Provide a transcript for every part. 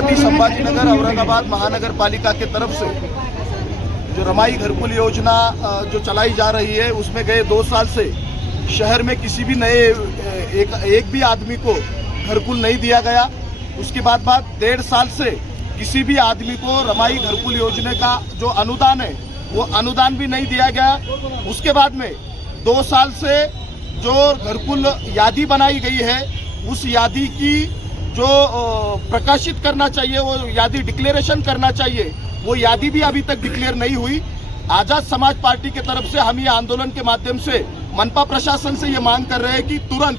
छत्रपति संभाजीनगर औरंगाबाद महानगर पालिका के तरफ से जो रमाई घरकुल योजना जो चलाई जा रही है, उसमें गए 2 साल से शहर में किसी भी नए एक भी आदमी को घरकुल नहीं दिया गया। उसके बाद 1.5 साल से किसी भी आदमी को रमाई घरकुल योजना का जो अनुदान है वो अनुदान भी नहीं दिया गया। उसके बाद में 2 साल से जो घरकुल यादी बनाई गई है, उस यादी की जो प्रकाशित करना चाहिए, वो यादी डिक्लेरेशन करना चाहिए, वो यादी भी अभी तक डिक्लेयर नहीं हुई। आजाद समाज पार्टी के तरफ से हम ये आंदोलन के माध्यम से मनपा प्रशासन से ये मांग कर रहे हैं कि तुरंत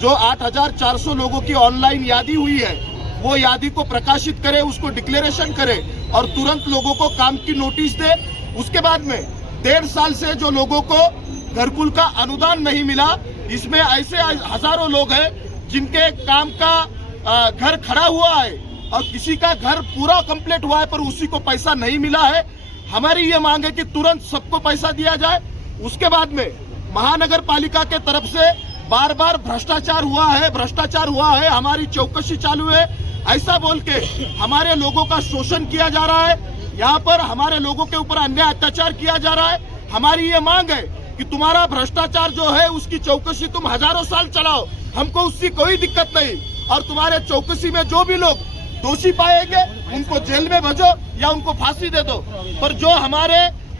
जो 8400 लोगों की ऑनलाइन यादी हुई है, वो यादी को प्रकाशित करे, उसको डिक्लेरेशन करे और तुरंत लोगों को काम की नोटिस दे। उसके बाद में 1.5 साल से जो लोगों को घरकुल का अनुदान नहीं मिला, इसमें ऐसे हजारों लोग हैं जिनके काम का घर खड़ा हुआ है और किसी का घर पूरा कंप्लीट हुआ है पर उसी को पैसा नहीं मिला है। हमारी ये मांग है कि तुरंत सबको पैसा दिया जाए। उसके बाद में महानगर पालिका के तरफ से बार बार भ्रष्टाचार हुआ है, हमारी चौकसी चालू है, ऐसा बोल के हमारे लोगों का शोषण किया जा रहा है। यहाँ पर हमारे लोगों के ऊपर अन्याय अत्याचार किया जा रहा है। हमारी ये मांग है कि तुम्हारा भ्रष्टाचार जो है उसकी चौकसी तुम हजारों साल चलाओ, हमको उसकी कोई दिक्कत नहीं। और तुम्हारे चौकसी में जो भी लोग दोषी पाएंगे उनको जेल में भेजो या उनको फांसी दे दो। पर जो हमारे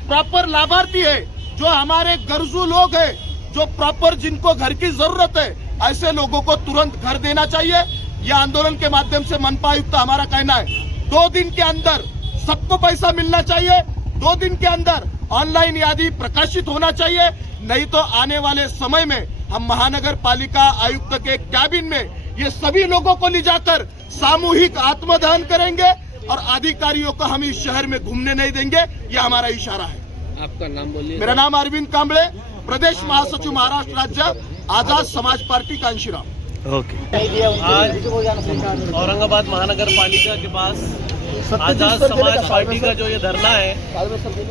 प्रॉपर लाभार्थी है, जो हमारे गरजू लोग हैं, जो प्रॉपर जिनको घर की जरूरत है, ऐसे लोगों को तुरंत घर देना चाहिए। यह आंदोलन के माध्यम से मनपा आयुक्त हमारा कहना है 2 दिन के अंदर सबको पैसा मिलना चाहिए, 2 दिन के अंदर ऑनलाइन यादी प्रकाशित होना चाहिए, नहीं तो आने वाले समय में हम महानगर पालिका आयुक्त के कैबिन में ये सभी लोगों को ले जाकर सामूहिक आत्मदहन करेंगे और अधिकारियों को हम इस शहर में घूमने नहीं देंगे। यह हमारा इशारा है। आपका नाम बोलिए। मेरा नाम अरविंद कांबळे, प्रदेश महासचिव महाराष्ट्र राज्य आजाद समाज पार्टी कांशीराम। आज औरंगाबाद महानगर पालिका के पास आजाद समाज पार्टी का जो ये धरना है,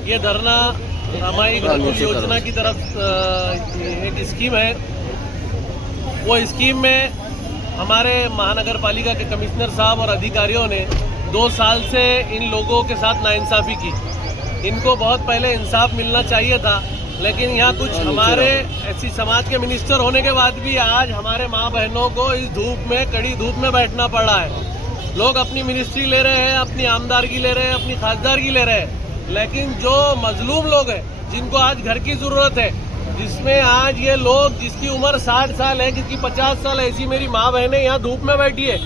ये धरना रमाई घरकुल योजना की तरफ एक स्कीम है। वो स्कीम में हमारे महानगर पालिका के कमिश्नर साहब और अधिकारियों ने 2 साल से इन लोगों के साथ नाइंसाफ़ी की। इनको बहुत पहले इंसाफ मिलना चाहिए था, लेकिन यहाँ कुछ हमारे ऐसी समाज के मिनिस्टर होने के बाद भी आज हमारे माँ बहनों को इस धूप में, कड़ी धूप में बैठना पड़ रहा है। लोग अपनी मिनिस्ट्री ले रहे हैं, अपनी आमदारगी ले रहे हैं, अपनी खासदारगी ले रहे हैं, लेकिन जो मजलूम लोग हैं, जिनको आज घर की ज़रूरत है, जिसमें आज ये लोग जिसकी उम्र 60 साल है, किसकी 50 साल, ऐसी मेरी माँ बहनें यहाँ धूप में बैठी है,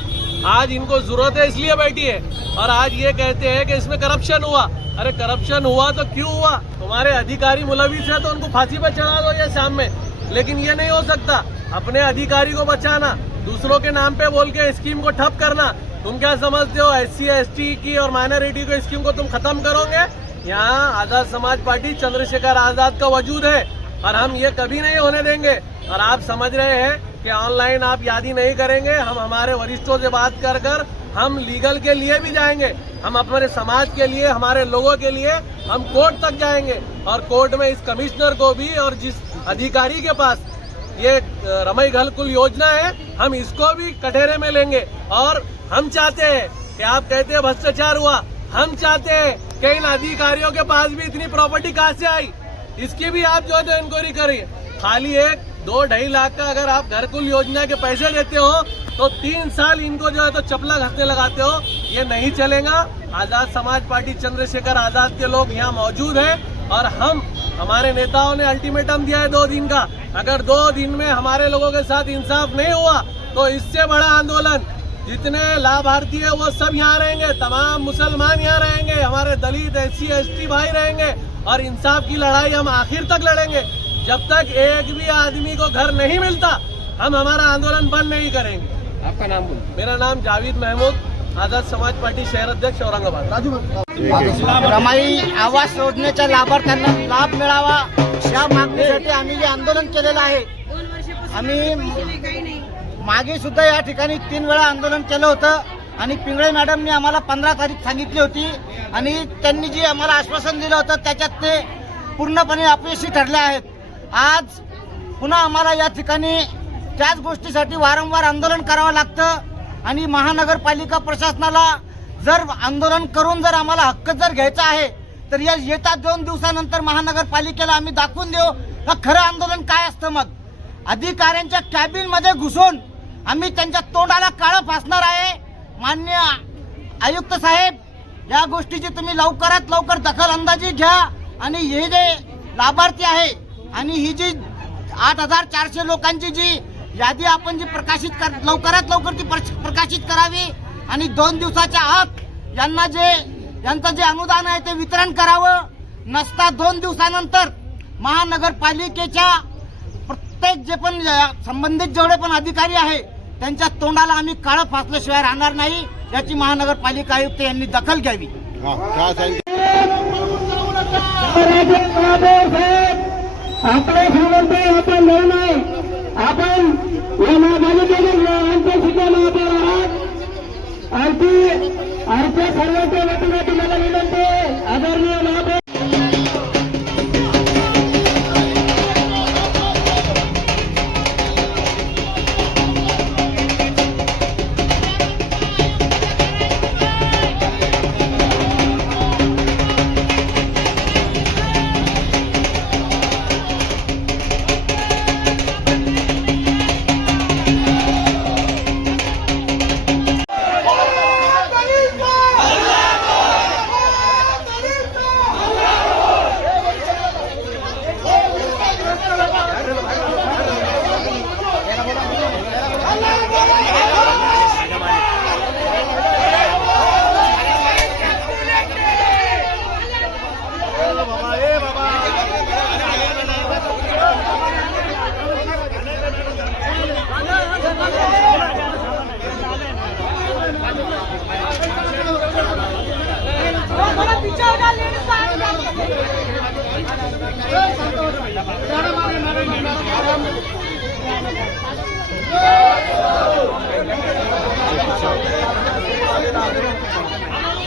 आज इनको जरूरत है इसलिए बैठी है। और आज ये कहते हैं कि इसमें करप्शन हुआ। अरे करप्शन हुआ तो क्यों हुआ? तुम्हारे अधिकारी मुलविस है तो उनको फांसी पर चढ़ा दो ये शाम में, लेकिन ये नहीं हो सकता। अपने अधिकारी को बचाना, दूसरों के नाम पे बोल के स्कीम को ठप करना। तुम क्या समझते हो SC ST की और माइनॉरिटी को स्कीम को तुम खत्म करोगे? यहाँ आजाद समाज पार्टी चंद्रशेखर आजाद का वजूद है और हम ये कभी नहीं होने देंगे। और आप समझ रहे हैं कि ऑनलाइन आप यादी नहीं करेंगे, हम हमारे वरिष्ठों से बात कर हम लीगल के लिए भी जाएंगे। हम अपने समाज के लिए, हमारे लोगों के लिए हम कोर्ट तक जाएंगे और कोर्ट में इस कमिश्नर को भी और जिस अधिकारी के पास ये रमाई घरकुल योजना है, हम इसको भी कटहरे में लेंगे। और हम चाहते हैं कि आप कहते हैं भ्रष्टाचार हुआ, हम चाहते हैं कि इन अधिकारियों के पास भी इतनी प्रॉपर्टी कहाँ से आई, इसकी भी आप जो है तो इंक्वायरी करिए। खाली 1-2-2.5 लाख का अगर आप घरकुल योजना के पैसे देते हो तो 3 साल इनको जो है तो चपला घसने लगाते हो, ये नहीं चलेगा। आजाद समाज पार्टी चंद्रशेखर आजाद के लोग यहाँ मौजूद हैं और हमारे नेताओं ने अल्टीमेटम दिया है 2 दिन का। अगर 2 दिन में हमारे लोगों के साथ इंसाफ नहीं हुआ तो इससे बड़ा आंदोलन, जितने लाभार्थी है वो सब यहाँ रहेंगे, तमाम मुसलमान यहाँ रहेंगे, हमारे दलित SC ST भाई रहेंगे और इंसाफ की लड़ाई हम आखिर तक लड़ेंगे। जब तक एक भी आदमी को घर नहीं मिलता हम हमारा आंदोलन बंद नहीं करेंगे। आपका नाम बोलिए। मेरा नाम जावेद महमूद, आजाद समाज पार्टी शहर अध्यक्ष औरंगाबाद। रमाई आवास योजनेच्या लाभार्थ्यांना लाभ मिळावा या मागणीसाठी आम्ही जे आंदोलन केलेलं आहे। आम्ही मागे सुद्धा या ठिकाणी 3 वेळा आंदोलन केलं होतं आणि पिंगळे मॅडमनी आम्हाला 15 तारीख सांगितली होती आणि त्यांनी जी आम्हाला आश्वासन दिलं होतं त्याच्यात ते पूर्णपणे अपयशी ठरले आहेत। आज पुन्हा आम्हाला या ठिकाणी त्याच गोष्टीसाठी वारंवार आंदोलन करावं लागतं आणि महानगरपालिका प्रशासनाला जर आंदोलन करून जर आम्हाला हक्क जर घ्यायचा आहे तर या येत्या 2 दिवसानंतर महानगरपालिकेला आम्ही दाखवून देऊ का खरं आंदोलन काय असतं. मग अधिकाऱ्यांच्या कॅबिन मध्ये घुसून आम्ही त्यांच्या तोंडाला काळं फासणार आहे. माननीय आयुक्त साहेब, या गोष्टीची तुम्ही लवकरात लवकर दखल अंदाजी घ्या आणि हे जे लाभार्थी आहे आणि ही जी 8,400 लोकांची जी यादी आपण जी लवकरात लवकर ती प्रकाशित करावी आणि 2 दिवसाच्या आत यांचं जे अनुदान आहे ते वितरण करावं. नसता 2 दिवसानंतर महानगरपालिकेच्या प्रत्येक जे पण संबंधित जेवढे पण अधिकारी आहे त्यांच्या तोंडाला आम्ही काळं फासल्याशिवाय राहणार नाही. याची महानगरपालिका आयुक्त यांनी दखल घ्यावी. आपले श्रीमंत आपण लढ नाही, आपण या महापालिकेने आमच्या सुद्धा महापौर आहात आमच्या सर्वांच्या वतीने तुम्हाला विनंती आदरणीय महापौर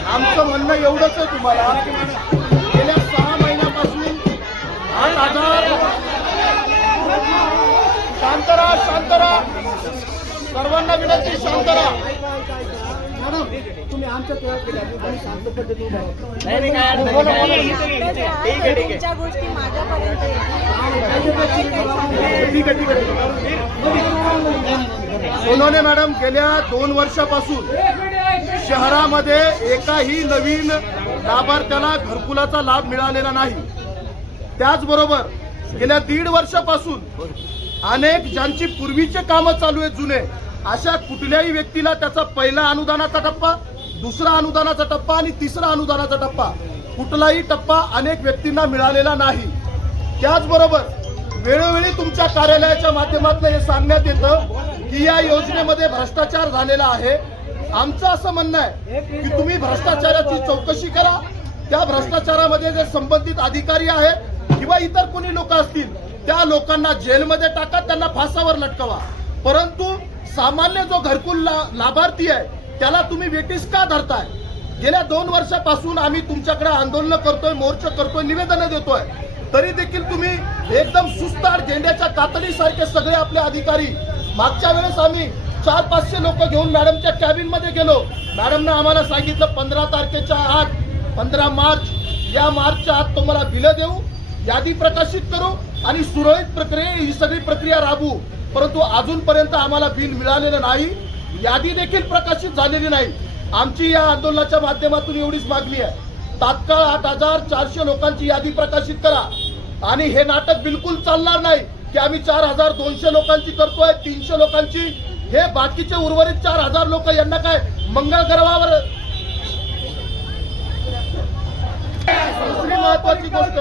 आमचं म्हणणं एवढंच आहे तुम्हाला, गेल्या 6 महिन्यापासून 8,000 शांतरा सर्वांना विनंती, शांतरा. तुम्ही आमच्या शांत पद्धतीने गोष्टी माझ्यापर्यंत ठीक आहे. सोनवणे मॅडम, गेल्या 2 वर्षापासून शहरामध्ये एकाही नवीन लाभार्थ्याला घरकुलाचा लाभ मिळालेला नाही. त्याचबरोबर गेल्या 1.5 वर्षापासून अनेक ज्यांची पूर्वीचे कामं चालू आहेत जुने, अशा कुठल्याही व्यक्तीला त्याचा पहिला अनुदानाचा टप्पा, दुसरा अनुदानाचा टप्पा आणि तिसरा अनुदानाचा टप्पा, कुठलाही टप्पा अनेक व्यक्तींना मिळालेला नाही. त्याचबरोबर वेळोवेळी तुमच्या कार्यालयाच्या माध्यमातून हे सांगण्यात येतं की या योजनेमध्ये भ्रष्टाचार झालेला आहे. आमचं असं म्हणणं आहे की तुम्ही भ्रष्टाचाराची चौकशी करा. त्या भ्रष्टाचारामध्ये जे संबंधित अधिकारी आहेत किंवा इतर कोणी लोक असतील त्या लोकांना जेलमध्ये टाका, त्यांना फासावर लटकवा. परंतु सामान्य जो घरकुल लाभार्थी आहे त्याला तुम्ही वेटीस का धरताय? गेल्या 2 वर्षापासून आम्ही तुमच्याकडे आंदोलन करतोय, मोर्चे करतोय, निवेदनं देतोय, तरी देखील तुम्ही एकदम सुस्तार गेंड्याच्या कातडीसारखे सगळे आपले अधिकारी. मागच्या वेळेस आम्ही 400-500 लोक घेऊन मॅडमच्या कॅबिन मध्ये गेलो. मॅडमनं आम्हाला सांगितलं 15 तारखेच्या आत, 15 मार्च या मार्चच्या आत तुम्हाला बिलं देऊ, यादी प्रकाशित करू आणि सुरळीत प्रक्रिया ही सगळी प्रक्रिया राबवू. परंतु अजूनपर्यंत आम्हाला बिल मिळालेलं नाही, यादी देखील प्रकाशित झालेली नाही. आमची या आंदोलनाच्या माध्यमातून एवढीच मागणी आहे, तात्काळ 8,400 लोकांची यादी प्रकाशित करा. आणि हे नाटक बिलकुल चालणार नाही की आम्ही 4,200 लोकांची करतोय, 300 लोकांची. हे बाकीचे उर्वरित 4,000 लोक यांना काय मंगळ ग्रहावर. दुसरी महत्वाची गोष्ट, जे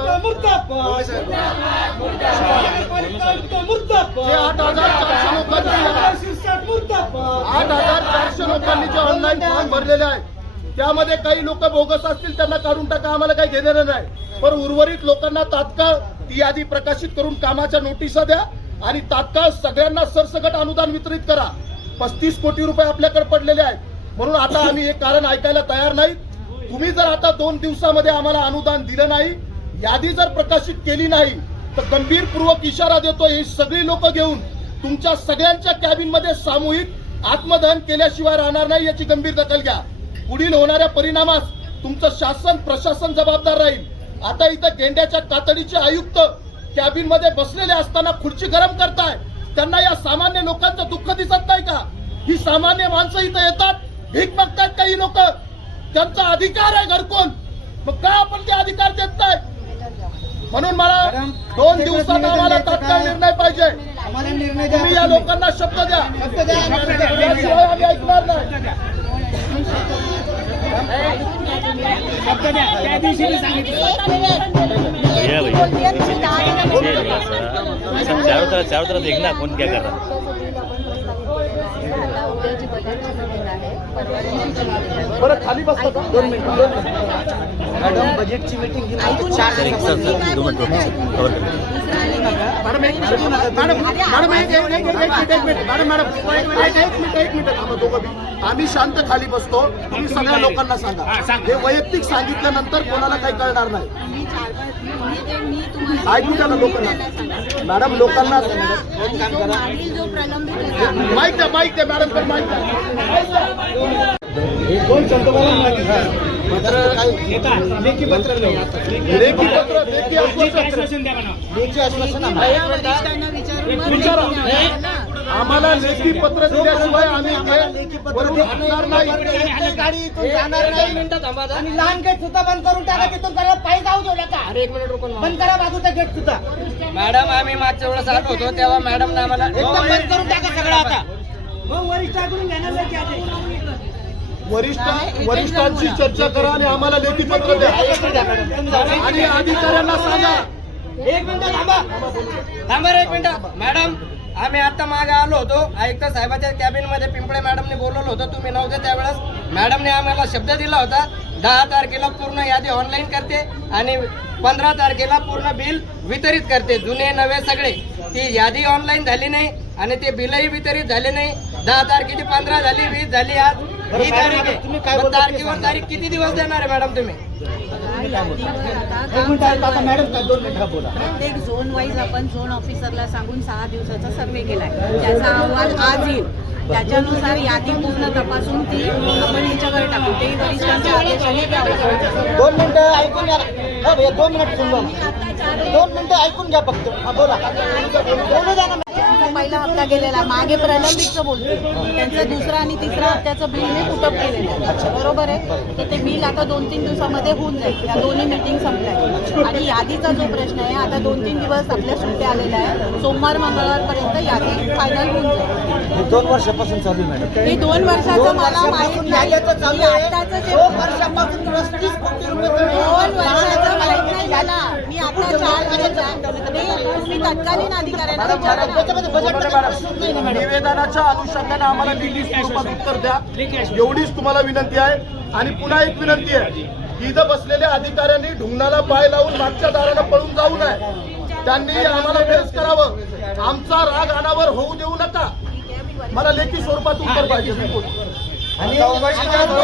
8,400 लोकांनी जे ऑनलाईन फॉर्म भरलेले आहेत त्यामध्ये काही लोक बोगस असतील, त्यांना काढून टाका, आम्हाला काही घेणं नाही. पण उर्वरित लोकांना तात्काळ ती यादी प्रकाशित करून कामाच्या नोटिसा द्या आणि तात्काळ सगळ्यांना सरसकट अनुदान वितरित करा. 35 कोटी रुपये आपल्याकडे पडलेले आहेत. म्हणून आता आम्ही हे कारण ऐकायला तयार नाही. तुम्ही जर आता 2 दिवसामध्ये आम्हाला अनुदान दिलं नाही, यादी जर प्रकाशित केली नाही, तर गंभीरपूर्वक इशारा देतो, ही सगळी लोक घेऊन तुमच्या सगळ्यांच्या कॅबिन मध्ये सामूहिक आत्मदहन केल्याशिवाय राहणार नाही. याची गंभीर दखल घ्या. पुढील होणाऱ्या परिणामास तुमचं शासन प्रशासन जबाबदार राहील. आता इथं गेंड्याच्या कातडीचे आयुक्त कॅबिन मध्ये बसलेले असताना खुर्ची गरम करताय. त्यांना या सामान्य लोकांचं दुःख दिसत नाही का? ही सामान्य माणसं इथं येतात, भीक मागतात काही लोक, त्यांचा अधिकार आहे घरकुल, मग काय आपण ते अधिकार देत नाही? म्हणून मला 2 दिवसात आम्हाला तात्काळ निर्णय पाहिजे. आम्हाला निर्णय द्या. तुम्ही या लोकांना शब्द द्या, त्याशिवाय आम्ही ऐकणार नाही. चारों तरफ देखना कौन क्या कर रहा है. बरं खाली बसता का? 2 मिनिट. मॅडम बजेटची मीटिंग ही ऐकून घ्या. मी काय बोलते ते ऐकून घ्या. मॅडम एक मिनिट थांबा दोघं बी. आम्ही शांत खाली बसतो, तुम्ही सगळ्या लोकांना सांगा. हे वैयक्तिक सांगितल्यानंतर कोणाला काही कळणार नाही. मी 4-5 मी तुम्हाला ऐकू द्या ना लोकांना. मॅडम लोकांना जो मागील जो प्रलंबित होता माहिती द्या, माहिती द्या मॅडम, पण माहिती द्या. लेखी आश्वासन वरिष्ठांना विचारून मग विचारा. लेखी द्यावं ना. आम्हाला लेखी पत्र दिल्याशिवाय आम्ही वरून हटणार नाही. गाडी इथून जाणार नाही. आणि लहान गेट सुद्धा बंद करून टाका. तिथून जरा पायी जाऊ देऊ नका. बंद करा बाजूचा गेट सुद्धा. मॅडम आम्ही मागच्या वेळेस आलो होतो तेव्हा मॅडमने आम्हाला एकदम बंद करून टाका सगळं आता. वरिष्ठांची चर्चा करा आणि आम्हाला लेखी पत्र द्या आणि अधिकाऱ्यांना सांगा. एक मिनिट थांबा रे, एक मिनिट. मॅडम आम्ही आता मागे आलो होतो, आयुक्त साहेबाच्या कॅबिन मध्ये पिंपळे मॅडमने बोलवलं होतं, तुम्ही नव्हते त्यावेळेस. मॅडमने आम्हाला शब्द दिला होता 10 तारखेला पूर्ण यादी ऑनलाईन करते आणि 15 तारखेला पूर्ण बिल वितरित करते, जुने नवे सगळे. ती यादी ऑनलाईन झाली नाही आणि ते बिलही वितरित झाले नाही. 10 तारखेची 15 झाली, 20 झाली, आज ही तारीख आहे. मग तारखेवर तारीख किती दिवस देणार आहे मॅडम तुम्ही? मॅडम काय 2 मिनिटं बोला. प्रत्येक झोन वाईज आपण झोन ऑफिसरला सांगून 6 दिवसाचा सर्वे केलाय. त्याचा अहवाल आज येईल. त्याच्यानुसार यादी पूर्ण तपासून ती आपण यांच्याकडे टाकू. ते वरिष्ठांच्या आदेशाने द्यावं. 2 मिनिटं ऐकून घ्या. 2 मिनिट सुरू. 2 मिनिटं ऐकून घ्या फक्त. बोला. बोलू द्या ना. त्यांचा पहिला हप्ता गेलेला, मागे प्रलंबितचं बोलते. त्यांचं दुसरा आणि तिसरा हप्त्याचं बिल मी पुटअप केलेलं आहे. बरोबर आहे. तर ते बिल आता 2-3 दिवसामध्ये होऊन जाईल. या दोन्ही मीटिंग संपल्या. आणि यादीचा जो प्रश्न आहे, आता 2-3 दिवस आपल्या सुट्ट्या आलेल्या आहे. सोमवार मंगळवारपर्यंत यादी फायनल होऊन जाईल. 2 वर्षापासून चालू आहे मॅडम. हे 2 वर्षाचं मला माहित नाही. चालू आहे. आताचं जे 2 वर्षापासून 35 कोटी रुपये 2 वर्षाचं माहित नाही मला. मी आता 4 तुम्ही तत्कालीन अधिकाऱ्यांना विचारा ना. निवेदनाच्या अनुषंगाने आम्हाला लेखी स्वरूपात उत्तर द्या, एवढीच तुम्हाला विनंती आहे. आणि पुन्हा एक विनंती आहे, इथं बसलेल्या अधिकाऱ्यांनी ढुंगणाला पाय लावून मागच्या दारानं पळून जाऊ नये. त्यांनी आम्हाला फेस करावं. आमचा राग अनावर होऊ देऊ नका. मला लेखी स्वरूपात उत्तर पाहिजे.